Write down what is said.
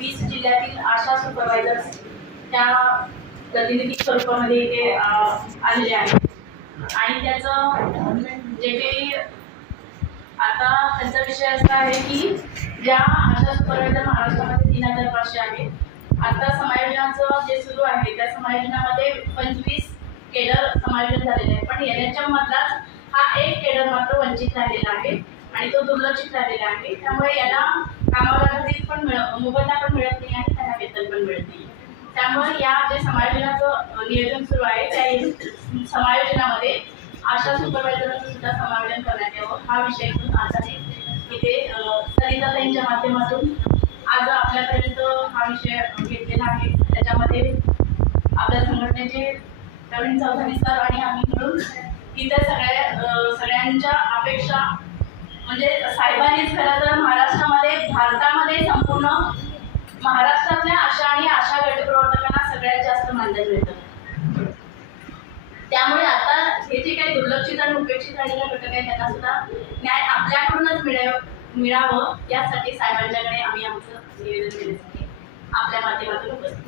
20 जिल्ह्यातील आशा सुपरवायझर्स त्या प्रतिनिधी स्वरूपामध्ये इथे आलेले आहेत आणि त्याचं जे काही आता त्यांचा विषय असा आहे की ज्या आशा सुपरवायझर महाराष्ट्रामध्ये 3500 आहेत. आता समायोजनाचं जे सुरू आहे त्या समायोजनामध्ये 25 केडर समायोजन झालेले आहे, पण याच्या मधलाच हा एक केडर मात्र वंचित राहिलेला आहे आणि तो दुर्लक्षित राहिलेला आहे. त्यामुळे याला कामाला पण मोबदला पण मिळत नाही आणि त्यांना वेतन पण मिळत नाही. त्यामुळे या जे समायोजनाचं नियोजन सुरू आहे त्या समायोजनामध्ये आशा सुपरवायझरचं सुद्धा समायोजन करण्यात यावं हा विषय आज आहे. इथे सरिताताईंच्या माध्यमातून आज आपल्यापर्यंत हा विषय घेतलेला आहे. त्याच्यामध्ये आपल्या संघटनेचे प्रवीण चौधरी सर आणि आम्ही मिळून इतर सगळ्यांच्या अपेक्षा म्हणजे साहेबांनीच खरं तर महाराष्ट्रामध्ये भारतामध्ये संपूर्ण महाराष्ट्रातल्या आशा आणि आशा गटप्रवर्तकांना सगळ्यात जास्त मानधन मिळतं. त्यामुळे आता हे जे काही दुर्लक्षित आणि उपेक्षित राहिलेले घटक आहेत त्यांना सुद्धा न्याय आपल्याकडूनच मिळावं यासाठी साहेबांच्याकडे आम्ही आमचं निवेदन देण्यासाठी आपल्या माध्यमातून उपस्थित.